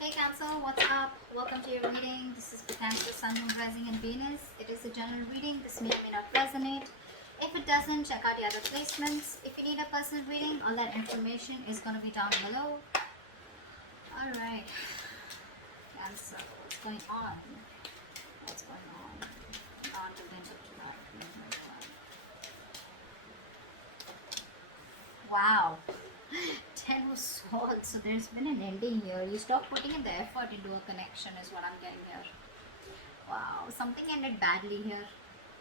Hey Cancer, what's up? Welcome to your reading. This is the Cancer, Sun, Moon, Rising, and Venus. It is a general reading. This may or may not resonate. If it doesn't, check out the other placements. If you need a personal reading, all that information is going to be down below. Alright. Cancer, what's going on? What's going on? On to winter tonight. Wow. 10 of Swords. So there's been an ending here. You stop putting in the effort into a connection is what I'm getting here. Wow. Something ended badly here.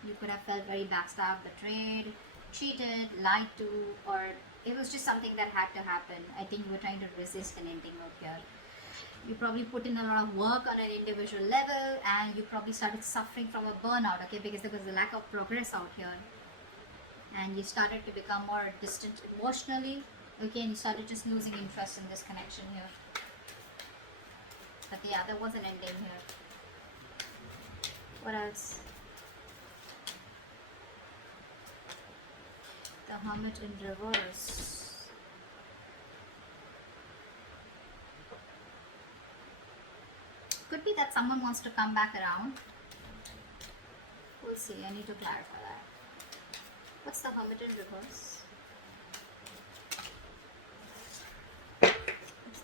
You could have felt very backstabbed, betrayed, cheated, lied to, or it was just something that had to happen. I think you were trying to resist an ending out here. You probably put in a lot of work on an individual level and you probably started suffering from a burnout, okay, because there was a lack of progress out here. And you started to become more distant emotionally. Okay, and you started just losing interest in this connection here. But yeah, there was an ending here. What else? The Hermit in reverse. Could be that someone wants to come back around. We'll see. I need to clarify that. What's the Hermit in reverse?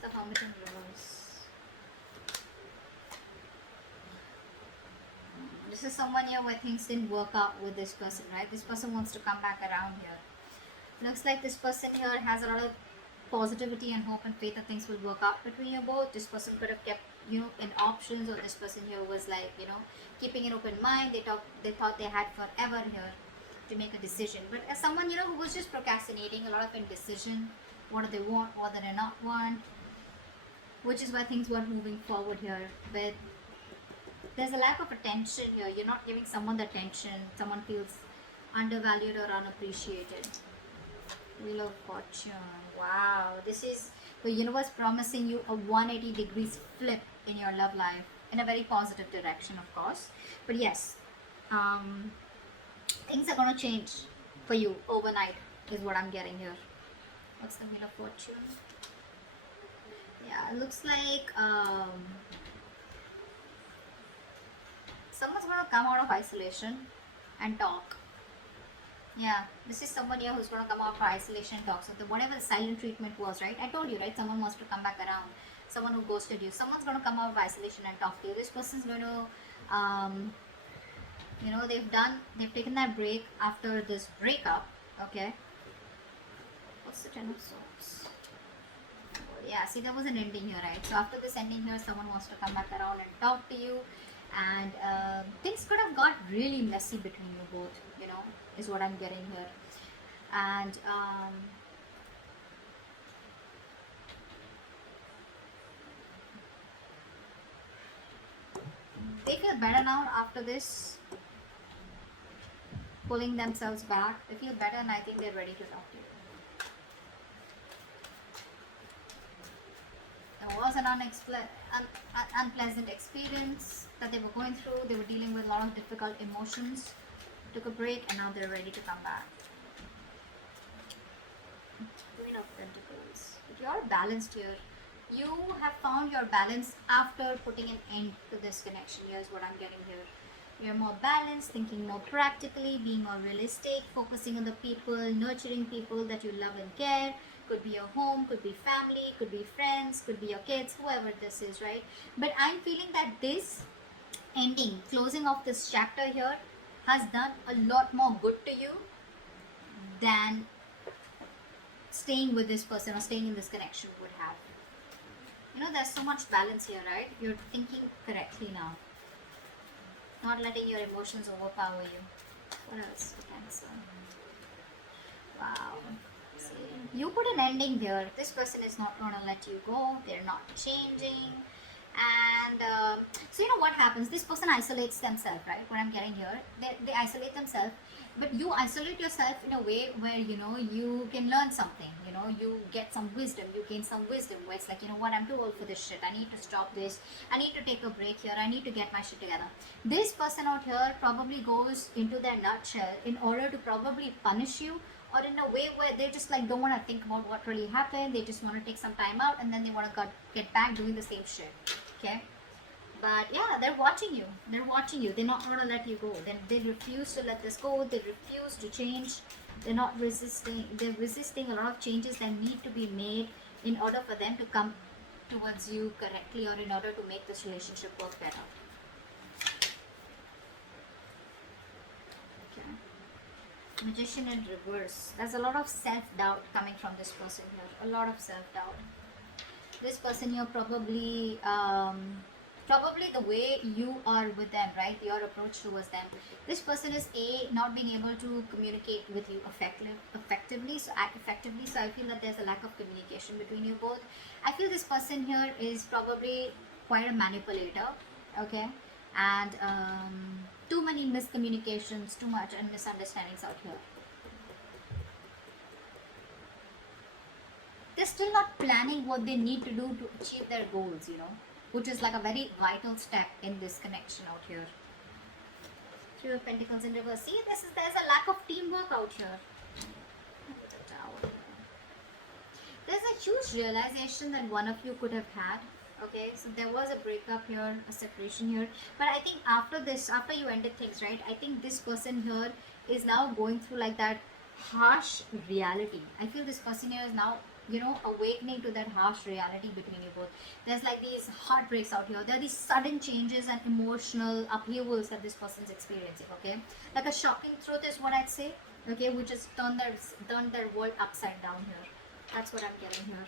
The Hermit in reverse. This is someone here where things didn't work out with this person, right? This person wants to come back around here. Looks like this person here has a lot of positivity and hope and faith that things will work out between you both. This person could have kept you in options, or this person here was like, keeping an open mind. They thought they had forever here to make a decision. But as someone, who was just procrastinating, a lot of indecision. What do they want? What do they not want? Which is why things weren't moving forward here. But there's a lack of attention here. You're not giving someone the attention. Someone feels undervalued or unappreciated. Wheel of Fortune. Wow. This is the universe promising you a 180 degrees flip in your love life. In a very positive direction, of course. But yes, things are going to change for you overnight is what I'm getting here. What's the Wheel of Fortune? Yeah, it looks like someone's going to come out of isolation and talk. Yeah, this is someone here who's going to come out of isolation and talk. So whatever the silent treatment was, right? I told you, right? Someone wants to come back around. Someone who ghosted you. Someone's going to come out of isolation and talk to you. This person's going to, they've taken that break after this breakup. Okay. What's the Ten of Swords? Yeah, see, there was an ending here, right? So after this ending here, someone wants to come back around and talk to you, and things could have got really messy between you both, is what I'm getting here. And they feel better now after this, pulling themselves back. They feel better, and I think they're ready to talk to you. There was an unpleasant experience that they were going through. They were dealing with a lot of difficult emotions. Took a break and now they're ready to come back. Queen of Pentacles. But you're balanced here. You have found your balance after putting an end to this connection. Here's what I'm getting here. You're more balanced, thinking more practically, being more realistic, focusing on the people, nurturing people that you love and care. Could be your home, could be family, could be friends, could be your kids, whoever this is, right? But I'm feeling that this ending, closing off this chapter here, has done a lot more good to you than staying with this person or staying in this connection would have. There's so much balance here, right? You're thinking correctly now. Not letting your emotions overpower you. What else? Cancer. Wow. See, you put an ending here. This person is not going to let you go. They're not changing. And so what happens? This person isolates themselves, right? What I'm getting here, they isolate themselves, but you isolate yourself in a way where you can learn something. You get some wisdom, you gain some wisdom. Where it's like, what, I'm too old for this shit. I need to stop this. I need to take a break here. I need to get my shit together. This person out here probably goes into their nutshell in order to probably punish you or in a way where they just like don't want to think about what really happened. They just want to take some time out and then they want to get back doing the same shit. Okay. But yeah, they're watching you. They're watching you. They're not gonna let you go. Then they refuse to let this go. They refuse to change. They're not resisting. They're resisting a lot of changes that need to be made in order for them to come towards you correctly, or in order to make this relationship work better. Okay. Magician in reverse. There's a lot of self-doubt coming from this person here. A lot of self-doubt. This person here probably the way you are with them, right? Your approach towards them. This person is not being able to communicate with you effectively. So I feel that there's a lack of communication between you both. I feel this person here is probably quite a manipulator, okay? And too many miscommunications, too much and misunderstandings out here. They're still not planning what they need to do to achieve their goals, which is like a very vital step in this connection out here. Three of Pentacles in reverse. See, there's a lack of teamwork out here. There's a huge realization that one of you could have had. Okay, so there was a breakup here, a separation here. But I think after you ended things, right? I think this person here is now going through like that harsh reality. I feel this person here is now awakening to that harsh reality between you both. There's like these heartbreaks out here. There are these sudden changes and emotional upheavals that this person's experiencing, okay? Like a shocking truth is what I'd say, okay? Which has turned their world upside down here. That's what I'm getting here.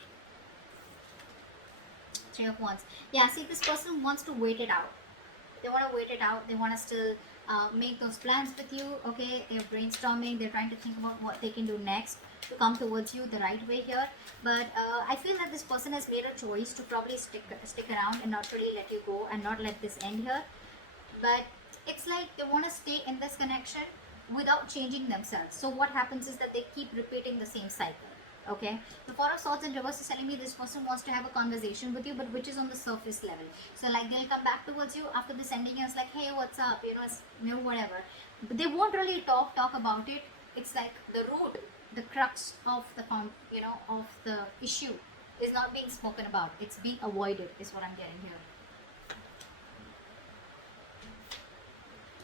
Three of Wands. Yeah, see, this person wants to wait it out. They want to wait it out. They want to still make those plans with you, okay? They're brainstorming. They're trying to think about what they can do next to come towards you the right way here. But I feel that this person has made a choice to probably stick around and not really let you go and not let this end here. But it's like they want to stay in this connection without changing themselves. So what happens is that they keep repeating the same cycle. Okay, the Four of Swords in reverse is telling me this person wants to have a conversation with you, but which is on the surface level. So like they'll come back towards you after this ending and it's like, hey, what's up, whatever. But they won't really talk about it. It's like the root, the crux of the of the issue is not being spoken about. It's being avoided is what I'm getting here.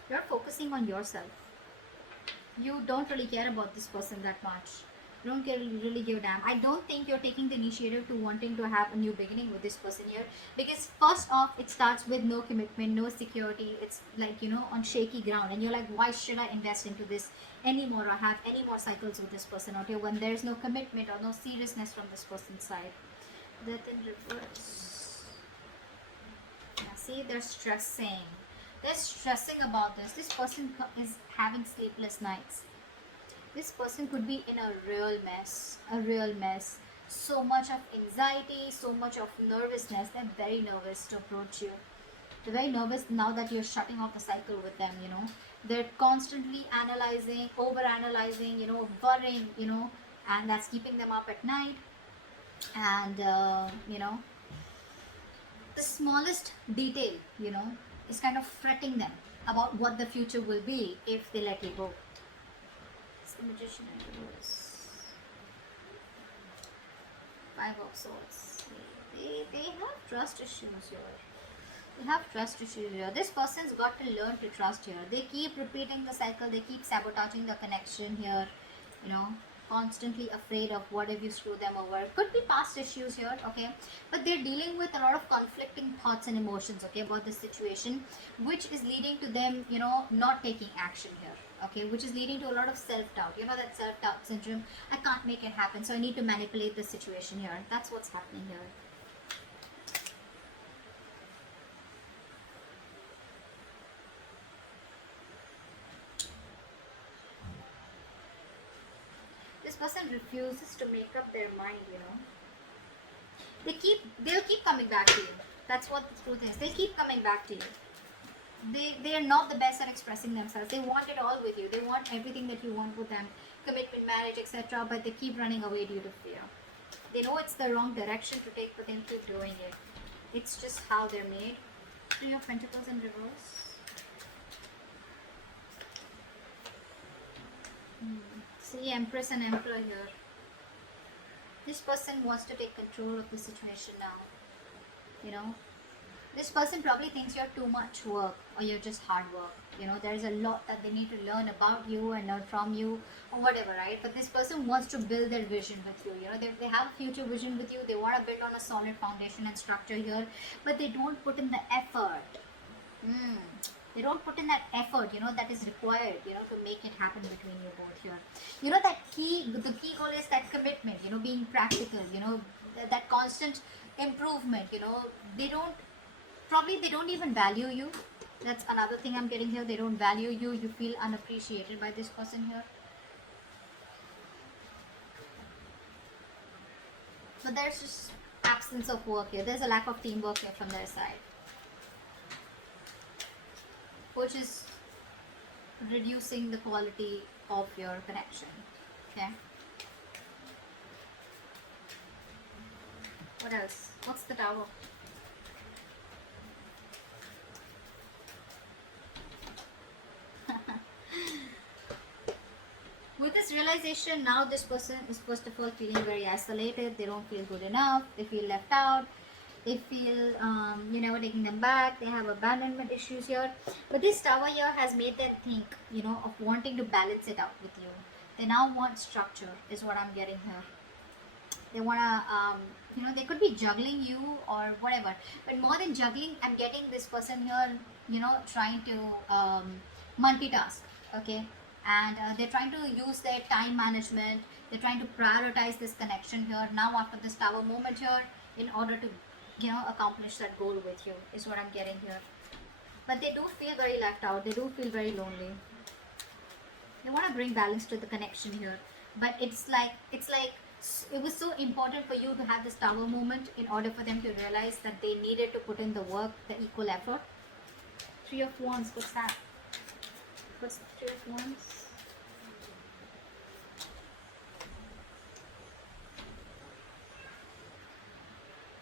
You're focusing on yourself. You don't really care about this person that much. You don't really give a damn. I don't think you're taking the initiative to wanting to have a new beginning with this person here, because first off, it starts with no commitment, no security. It's like on shaky ground, and you're like, why should I invest into this anymore or have any more cycles with this person out here when there's no commitment or no seriousness from this person's side? Death in reverse. Yeah, see, they're stressing. They're stressing about this. This person is having sleepless nights. This person could be in a real mess. So much of anxiety, so much of nervousness. They're very nervous to approach you. They're very nervous now that you're shutting off the cycle with them, They're constantly analyzing, over-analyzing, worrying, and that's keeping them up at night. And, the smallest detail, is kind of fretting them about what the future will be if they let you go. The Magician in reverse. Five of Swords. They have trust issues here. They have trust issues here. This person's got to learn to trust here. They keep repeating the cycle. They keep sabotaging the connection here. Constantly afraid of what if you screw them over. Could be past issues here, okay? But they're dealing with a lot of conflicting thoughts and emotions, okay, about this situation, which is leading to them, not taking action here. Okay, which is leading to a lot of self-doubt. That self-doubt syndrome. I can't make it happen, so I need to manipulate the situation here. That's what's happening here. This person refuses to make up their mind, They'll keep coming back to you. That's what the truth is. They'll keep coming back to you. They are not the best at expressing themselves. They want it all with you. They want everything that you want with them, commitment, marriage, etc. But they keep running away due to fear. They know it's the wrong direction to take, but they'll keep doing it. It's just how they're made. Three of Pentacles in reverse. See, Empress and Emperor here. This person wants to take control of the situation now. You know, this person probably thinks you're too much work or you're just hard work. You know, there's a lot that they need to learn about you and learn from you or whatever, right? But this person wants to build their vision with you. You know, they have a future vision with you. They want to build on a solid foundation and structure here, but they don't put in the effort. They don't put in that effort, you know, that is required, you know, to make it happen between you both here. You know, the key goal is that commitment, you know, being practical, you know, that constant improvement, you know. They don't even value you. That's another thing I'm getting here. They don't value you. You feel unappreciated by this person here. But there's just absence of work here. There's a lack of teamwork here from their side, which is reducing the quality of your connection. Okay. What else? What's the Tower? With this realization, now this person is first of all feeling very isolated. They don't feel good enough. They feel left out. They feel you're never taking them back. They have abandonment issues here. But this Tower here has made them think, you know, of wanting to balance it out with you. They now want structure, is what I'm getting here. They want to, you know, they could be juggling you or whatever. But more than juggling, I'm getting this person here, you know, trying to multitask, okay? And they're trying to use their time management. They're trying to prioritize this connection here now after this Tower moment here in order to, you know, accomplish that goal with you, is what I'm getting here. But they do feel very left out. They do feel very lonely. They want to bring balance to the connection here, but it's like it was so important for you to have this Tower moment in order for them to realize that they needed to put in the work, the equal effort. Three of Wands, what's that? What's the Three of Wands?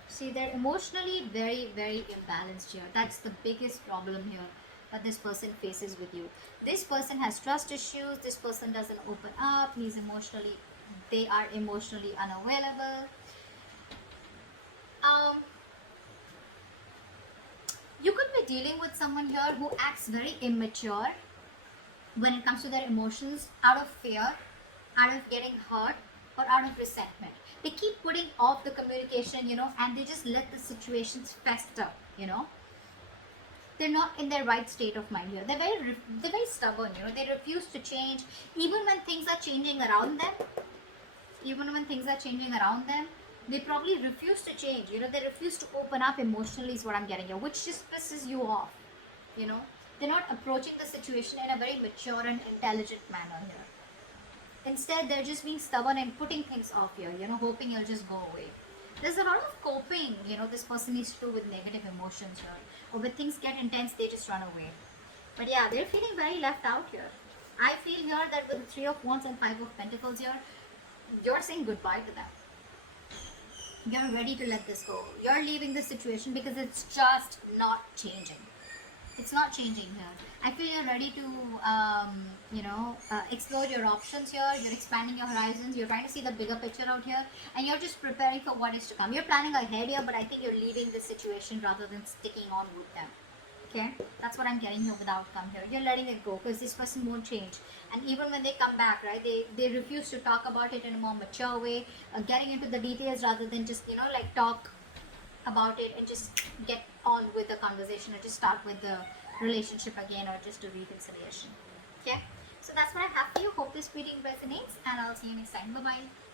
See, they're emotionally very, very imbalanced here. That's the biggest problem here that this person faces with you. This person has trust issues. This person doesn't open up. They are emotionally unavailable. You could be dealing with someone here who acts very immature when it comes to their emotions, out of fear, out of getting hurt, or out of resentment. They keep putting off the communication, you know, and they just let the situations fester, you know. They're not in their right state of mind here. They're very stubborn, you know. They refuse to change even when things are changing around them. They probably refuse to change, you know. They refuse to open up emotionally, is what I'm getting here, which just pisses you off, you know. They're not approaching the situation in a very mature and intelligent manner here. Instead, they're just being stubborn and putting things off here, you know, hoping you'll just go away. There's a lot of coping, you know, this person needs to do with negative emotions here. Or when things get intense, they just run away. But yeah, they're feeling very left out here. I feel here that with the Three of Wands and Five of Pentacles here, you're saying goodbye to them. You're ready to let this go. You're leaving the situation because it's just not changing. It's not changing here. I feel you're ready to, explore your options here. You're expanding your horizons. You're trying to see the bigger picture out here. And you're just preparing for what is to come. You're planning ahead here, but I think you're leaving the situation rather than sticking on with them. Okay? That's what I'm getting here with the outcome here. You're letting it go because this person won't change. And even when they come back, right, they refuse to talk about it in a more mature way, getting into the details rather than just, you know, like talk about it and just get on with the conversation or just start with the relationship again or just a reconciliation. Okay, so that's what I have for you. Hope this reading resonates and I'll see you next time. Bye bye.